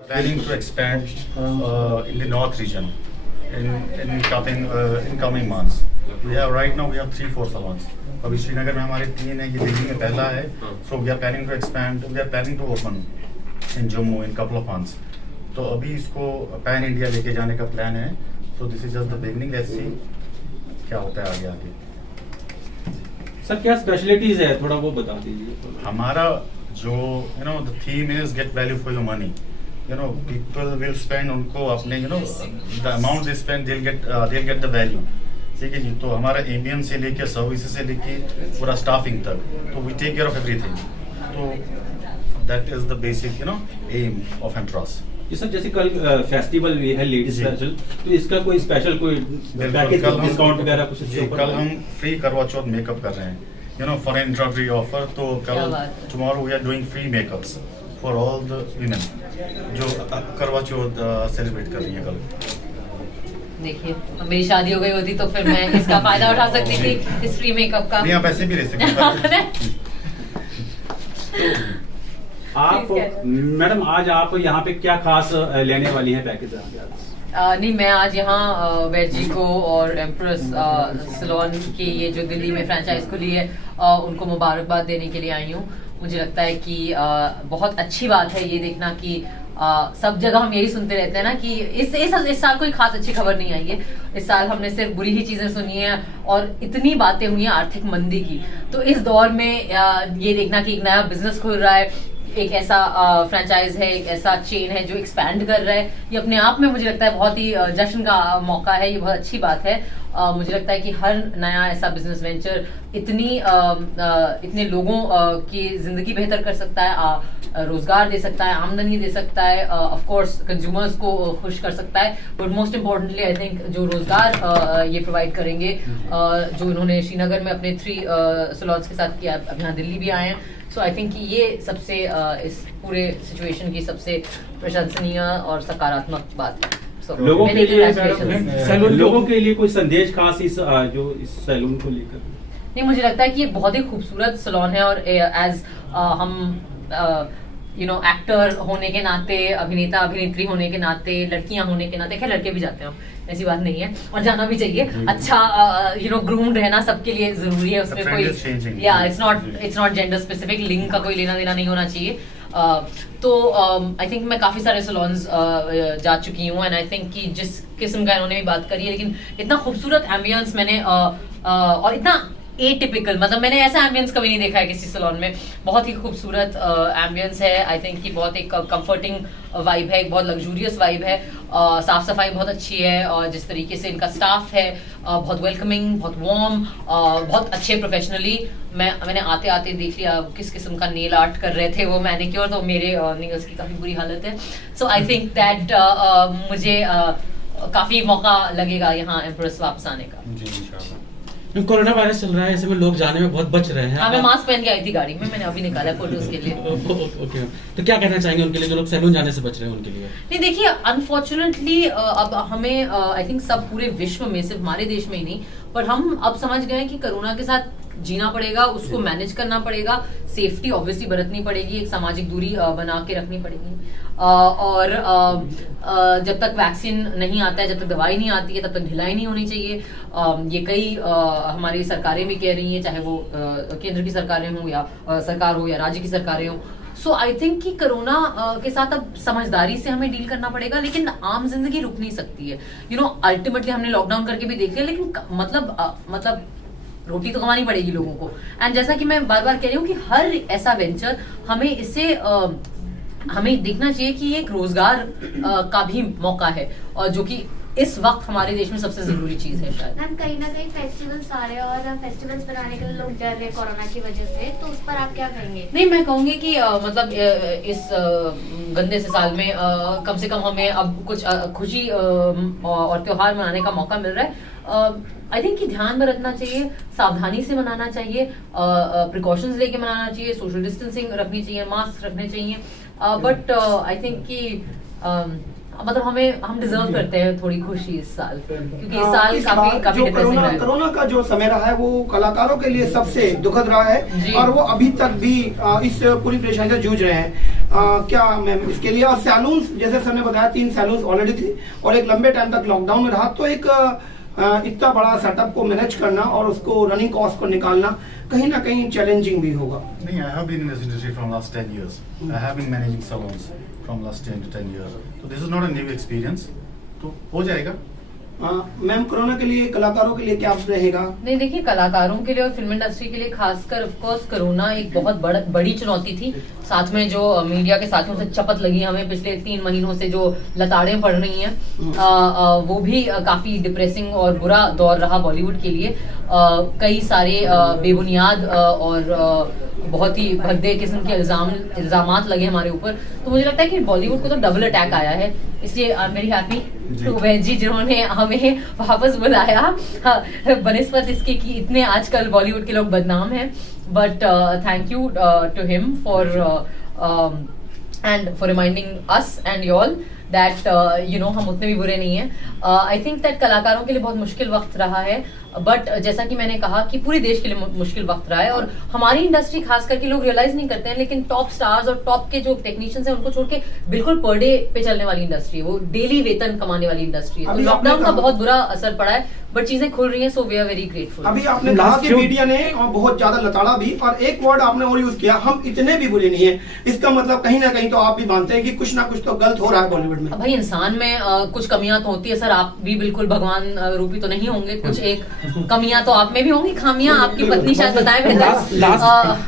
planning to expand in the north region in coming months. We have right now we have 3-4 salons. अभी श्रीनगर में हमारे 3 है, ये दिल्ली में पहला है. So we are planning to expand. We are planning to open in Jammu in couple of months. तो अभी इसको पैन इंडिया लेके जाने का प्लान है. So this is just the beginning. Let's see क्या होता है आगे आगे. सर क्या स्पेशलिटीज है, थोड़ा वो बता दीजिए. हमारा जो the theme is get value for your money. People will spend उनको अपने the amount they spend they'll get the value. ठीक है जी. तो हमारा एम्बियन से लेके सर्विसेज से लेके पूरा स्टाफिंग तक, तो we take care of everything. तो that is the basic aim of entrance. जी सर, जैसे कल फेस्टिवल भी है लेडीज स्पेशल, तो इसका कोई स्पेशल कोई पैकेज डिस्काउंट वगैरह कुछ? कल हम फ्री करवा चौथ मेकअप कर रहे हैं फॉर इंट्रोडक्टरी ऑफर. तो कल tomorrow we are doing free makeups for all the women जो करवा चौथ सेलिब्रेट कर रही हैं कल. देखिए, मेरी शादी हो गई होती तो फिर मैं इसका फायदा उठा सकती थी, इस फ्री मेकअप का. नहीं, आप ऐसे भी रह सकते. आप मैडम आज आप यहाँ पे क्या खास लेने वाली हैं पैकेज? नहीं, मैं आज यहाँ वेजिको और एम्प्रेस सैलून की ये जो दिल्ली में फ्रेंचाइज खुली है उनको मुबारकबाद देने के लिए आई हूँ. मुझे लगता है कि बहुत अच्छी बात है ये देखना कि सब जगह हम यही सुनते रहते हैं ना कि इस साल कोई खास अच्छी खबर नहीं आई है. इस साल हमने सिर्फ बुरी ही चीजें सुनी है और इतनी बातें हुई हैं आर्थिक मंदी की. तो इस दौर में ये देखना कि एक नया बिजनेस खुल रहा है, एक ऐसा फ्रेंचाइज है, एक ऐसा चेन है जो एक्सपैंड कर रहा है, ये अपने आप में मुझे लगता है बहुत ही जश्न का मौका है. ये बहुत अच्छी बात है. मुझे लगता है कि हर नया ऐसा बिजनेस वेंचर इतने लोगों की जिंदगी बेहतर कर सकता है, रोजगार दे सकता है, आमदनी दे सकता है, ऑफ कोर्स कंज्यूमर्स को खुश कर सकता है. But most importantly I think जो रोजगार ये प्रोवाइड करेंगे, जो इन्होंने श्रीनगर में अपने 3 सैलून्स के साथ किया, अब यहाँ दिल्ली भी आए हैं. सो आई थिंक ये सबसे इस पूरे सिचुएशन की सबसे प्रशंसनीय और सकारात्मक बात है. लोगों के लिए कोई संदेश खास इस सैलून को लेकर? नहीं, मुझे लगता है कि ये बहुत ही खूबसूरत सैलून है और एज हम एक्टर होने के नाते, अभिनेता अभिनेत्री होने के नाते, लड़कियां होने के नाते, खैर लड़के भी जाते हैं, ऐसी बात नहीं है और जाना भी चाहिए. अच्छा ग्रूम्ड रहना सबके लिए जरूरी है. उसमें कोई इट्स नॉट जेंडर स्पेसिफिक, लिंग का कोई लेना देना नहीं होना चाहिए. तो आई थिंक मैं काफी सारे सैलून्स जा चुकी हूँ एंड आई थिंक कि जिस किस्म का इन्होंने भी बात करी है, लेकिन इतना खूबसूरत एम्बियंस मैंने और इतना एटिपिकल, मतलब मैंने ऐसा एम्बियंस कभी नहीं देखा है किसी सैलून में. बहुत ही खूबसूरत एम्बियंस है. आई थिंक कि बहुत एक कंफर्टिंग वाइब है, एक बहुत लग्जूरियस वाइब है. साफ सफाई बहुत अच्छी है और जिस तरीके से इनका स्टाफ है बहुत वेलकमिंग, बहुत वार्म, बहुत अच्छे प्रोफेशनली. मैंने आते आते देख लिया किस किस्म का नेल आर्ट कर रहे थे वो मैनिक्योर, तो मेरे नेल्स की काफी बुरी हालत है. सो आई थिंक दैट मुझे काफी मौका लगेगा यहाँ एम्प्रेस वापस आने का. कोरोना वायरस चल रहा है, ऐसे में लोग जाने में बहुत बच रहे हैं. हाँ, मैं मास्क पहन के आई थी गाड़ी में, मैंने अभी निकाला फोटोज के लिए. ओके, तो क्या कहना चाहेंगे उनके लिए जो लोग सैलून जाने से बच रहे हैं उनके लिए? नहीं, देखिए, अनफॉर्चुनेटली अब हमें आई थिंक सब पूरे विश्व में, सिर्फ हमारे देश में ही नहीं, पर हम अब समझ गए कि कोरोना के साथ जीना पड़ेगा, उसको मैनेज करना पड़ेगा. सेफ्टी ऑब्वियसली बरतनी पड़ेगी, एक सामाजिक दूरी बना के रखनी पड़ेगी. और जब तक वैक्सीन नहीं आता है, जब तक दवाई नहीं आती है, तब तक ढिलाई नहीं होनी चाहिए. ये कई हमारी सरकारें भी कह रही हैं, चाहे वो केंद्र की सरकारें हों या सरकार हो या राज्य की सरकारें हों. सो आई थिंक कि कोरोना के साथ अब समझदारी से हमें डील करना पड़ेगा, लेकिन आम जिंदगी रुक नहीं सकती है. अल्टीमेटली हमने लॉकडाउन करके भी देख लिया, लेकिन मतलब रोटी तो कमानी पड़ेगी लोगों को. एंड जैसा कि मैं बार बार कह रही हूँ कि हर ऐसा वेंचर हमें इसे हमें देखना चाहिए कि ये एक रोजगार का भी मौका है, और जो कि इस वक्त हमारे देश में सबसे जरूरी चीज है शायद. मैम, कहीं ना कहीं फेस्टिवल्स आ रहे हैं और फेस्टिवल्स बनाने के लिए लोग डर रहे हैं कोरोना की वजह से, तो उस पर आप क्या कहेंगे? नहीं, मैं कहूंगी कि मतलब इस गंदे से साल में कम से कम हमें अब कुछ खुशी और त्योहार मनाने का मौका मिल रहा है. आई थिंक कि ध्यान में रखना चाहिए, सावधानी से मनाना चाहिए, प्रिकॉशंस लेके मनाना चाहिए, सोशल डिस्टेंसिंग रखनी चाहिए, मास्क रखने चाहिए. बट आई थिंक कि मतलब हम डिजर्व करते हैं थोड़ी खुशी इस साल, क्योंकि इस साल इस काफी बार काफी जो डिप्रेसिंग रहा है। कोरोना का जो समय रहा है वो कलाकारों के लिए सबसे दुखद रहा जी। है और वो अभी तक भी इस पूरी परेशानी से जूझ रहे हैं। क्या मैम इसके लिए, और सैलून्स जैसे सर ने बताया 3 सैलून्स ऑलरेडी थे और एक लंबे टाइम तक लॉकडाउन में रहा, तो एक इतना बड़ा सेटअप को मैनेज करना और उसको रनिंग कॉस्ट को निकालना कहीं ना कहीं चैलेंजिंग भी होगा। नहीं, I have been in this industry from last 10 years. I have been managing salons from last 10 to 10 years. So this is not a new experience. तो हो जाएगा। मैम कोरोना के लिए कलाकारों के लिए क्या रहेगा? नहीं, देखिए कलाकारों के लिए और फिल्म इंडस्ट्री के लिए खासकर ऑफ कोर्स कोरोना एक बहुत बड़ी चुनौती थी। साथ में जो मीडिया के साथियों से चपत लगी हमें पिछले 3 महीनों से, जो लताड़ें पड़ रही हैं, वो भी काफी डिप्रेसिंग और बुरा दौर रहा बॉलीवुड के लिए। कई सारे बेबुनियाद और बहुत ही भद्दे किस्म के इल्जामात लगे हमारे ऊपर। तो मुझे लगता है कि बॉलीवुड को तो डबल अटैक आया है, इसलिए I am very happy to वैजी जिन्होंने हमें वापस बुलाया, बनिस्बत इसके कि इतने आजकल बॉलीवुड के लोग बदनाम हैं। But thank you to him for and for reminding us and you all that you know हम उतने भी बुरे नहीं हैं। आई थिंक दैट कलाकारों के लिए बहुत मुश्किल वक्त रहा है, बट जैसा कि मैंने कहा कि पूरे देश के लिए मुश्किल वक्त रहा है और हमारी इंडस्ट्री खास करके लोग रियलाइज नहीं करते हैं, लेकिन टॉप स्टार्स और टॉप के जो टेक्नीशियंस हैं उनको छोड़ के बिल्कुल पर डे पे चलने वाली इंडस्ट्री है, वो डेली वेतन कमाने वाली इंडस्ट्री है। तो लॉकडाउन का बहुत बुरा असर पड़ा है, बट चीजें खुल रही हैं, so we are very grateful. अभी आपने कहा कि मीडिया ने बहुत ज्यादा लताड़ा भी, और एक वर्ड आपने और यूज किया, हम इतने भी बुरे नहीं है। इसका मतलब कहीं ना कहीं तो आप भी मानते हैं कि कुछ ना कुछ तो गलत हो रहा है बॉलीवुड में। भाई इंसान में कुछ कमियां तो होती है सर, आप भी बिल्कुल भगवान रूपी तो नहीं होंगे, कुछ एक कमियां तो आप में भी होंगी, खामियां आपकी पत्नी शायद बताए बेहतर।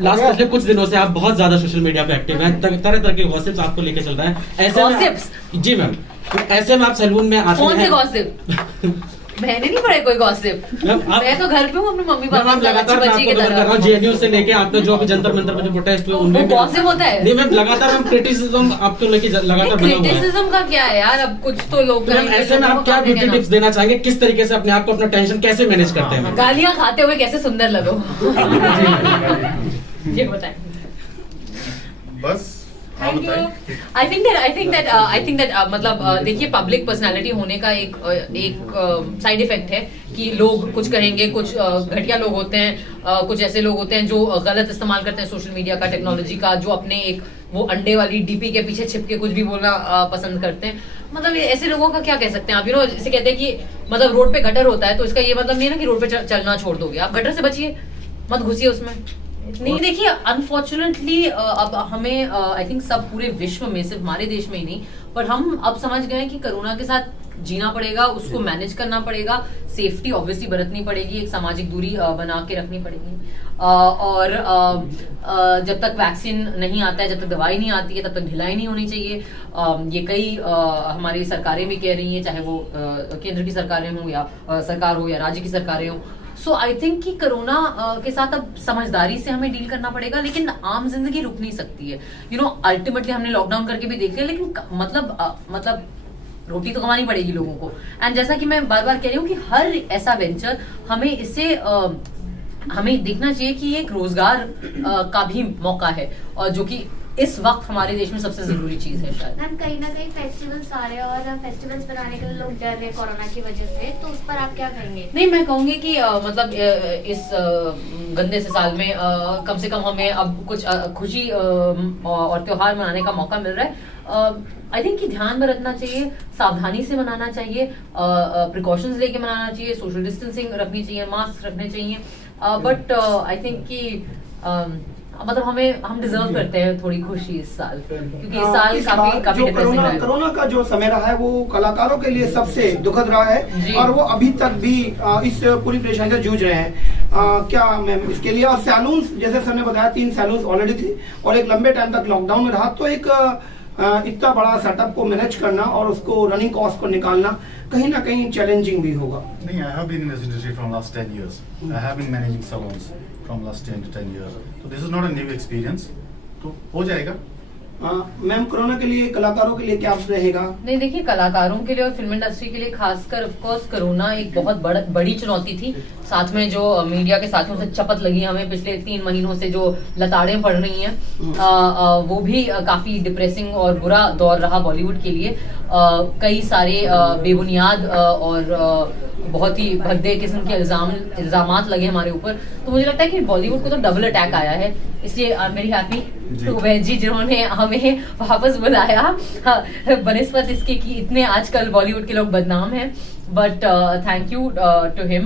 लास्ट पिछले कुछ दिनों से आप बहुत ज्यादा सोशल मीडिया पे एक्टिव हैं, तरह तरह के गॉसिप्स आपको लेके चल रहा है। ऐसे गॉसिप्स? जी मैम, तो ऐसे में आप सैलून में आते हैं। कौन से गॉसिप? मैंने नहीं पढ़े कोई गॉसिप, मैं तो घर पे हूँ अपने मम्मी पापा मैम लगातार मैं आपको कवर कर रहा हूँ, जेएनयू से लेके आपका जो अभी जंतर मंतर पे जो प्रोटेस्ट हुए उनमें भी गॉसिप होता है। नहीं मैम, लगातार हम क्रिटिसिज्म आपको लेके लगातार बना हुआ है। क्रिटिसिज्म का क्या है यार, अब कुछ तो लोग तो मैम ऐसे में आप क्या ब्यूटी टिप्स देना चाहेंगे, किस तरीके से अपने आप को, अपना टेंशन कैसे मैनेज करते हैं? गालियां खाते हुए कैसे सुंदर लगो, ये बताएं। बस आप बताएं। आई थिंक दैट मतलब देखिए पब्लिक पर्सनालिटी होने का एक साइड इफेक्ट है कि लोग कुछ कहेंगे, कुछ घटिया लोग होते हैं, कुछ ऐसे लोग होते हैं जो गलत इस्तेमाल करते हैं सोशल मीडिया का, टेक्नोलॉजी का, जो अपने एक वो अंडे वाली डीपी के पीछे छिप के कुछ भी बोलना पसंद करते हैं। मतलब ऐसे लोगों का क्या कह सकते हैं आप, यू नो जैसे कहते हैं कि मतलब रोड पे गटर होता है, तो इसका ये मतलब नहीं है ना कि रोड पे चलना छोड़ दोगे, आप गटर से बचिए, मत घुसिए उसमें। नहीं देखिए अनफॉर्चुनेटली अब हमें आई थिंक सब पूरे विश्व में, सिर्फ हमारे देश में ही नहीं, पर हम अब समझ गए कि कोरोना के साथ जीना पड़ेगा, उसको मैनेज करना पड़ेगा, सेफ्टी ऑब्वियसली बरतनी पड़ेगी, एक सामाजिक दूरी बना के रखनी पड़ेगी, और जब तक वैक्सीन नहीं आता है, जब तक दवाई नहीं आती है, तब तक ढिलाई नहीं होनी चाहिए। ये कई हमारी सरकारें भी कह रही हैं, चाहे वो केंद्र की सरकारें हों या सरकार हो या राज्य की सरकारें हों। सो आई थिंक कि कोरोना के साथ अब समझदारी से हमें डील करना पड़ेगा, लेकिन आम जिंदगी रुक नहीं सकती है। यू नो अल्टीमेटली हमने लॉकडाउन करके भी देख लिया, लेकिन मतलब रोटी तो कमानी पड़ेगी लोगों को। एंड जैसा कि मैं बार बार कह रही हूँ कि हर ऐसा वेंचर हमें इससे हमें देखना चाहिए कि ये एक रोजगार का भी मौका है, और जो कि इस वक्त हमारे देश में सबसे जरूरी चीज है शायद। मैम कहीं ना कहीं फेस्टिवल्स आ रहे हैं और फेस्टिवल्स बनाने के लिए लोग डर रहे हैं कोरोना की वजह से, तो उस पर आप क्या कहेंगे? नहीं, मैं कहूंगी कि मतलब इस गंदे से साल में कम से कम हमें अब कुछ खुशी और त्योहार मनाने का मौका मिल रहा है। आई थिंक कि ध्यान बरतना चाहिए, सावधानी से मनाना चाहिए, प्रिकॉशंस लेके मनाना चाहिए, सोशल डिस्टेंसिंग रखनी चाहिए, मास्क रखने चाहिए, बट आई थिंक कि मतलब हम डिजर्व करते हैं थोड़ी खुशी इस साल, क्योंकि इस साल काफी डिप्रेसिंग रहा है। कोरोना का जो समय रहा है वो कलाकारों के लिए सबसे दुखद रहा है और वो अभी तक भी इस पूरी परेशानी से जूझ रहे हैं। क्या मैम इसके लिए, और सैलून्स जैसे सर ने बताया 3 सैलून्स ऑलरेडी थे और एक लंबे टाइम तक लॉकडाउन में रहा, तो एक इतना बड़ा सेटअप को मैनेज करना और उसको रनिंग कॉस्ट को निकालना कहीं ना कहीं चैलेंजिंग भी होगा। नहीं, I have been in this industry from last 10 years. I have been managing salons from last 10 to 10 years. So this is not a new experience. तो हो जाएगा। मैम कोरोना के लिए कलाकारों के लिए क्या रहेगा? नहीं, देखिए, कलाकारों के लिए और फिल्म इंडस्ट्री के लिए खासकर ऑफ कोर्स कोरोना एक बहुत बड़ी चुनौती थी। साथ में जो मीडिया के साथियों से चपत लगी हमें पिछले 3 महीनों से, जो लताड़ें पड़ रही हैं, वो भी काफी डिप्रेसिंग और बुरा दौर रहा बॉलीवुड के लिए। कई सारे बेबुनियाद और बहुत ही भद्दे किस्म के इल्जामात लगे हमारे ऊपर। तो मुझे लगता है कि बॉलीवुड को तो डबल अटैक आया है, इसलिए I am very happy to Vaid ji जिन्होंने हमें वापस बुलाया, बनिस्बत इसके कि इतने आजकल बॉलीवुड के लोग बदनाम हैं। But thank you to him.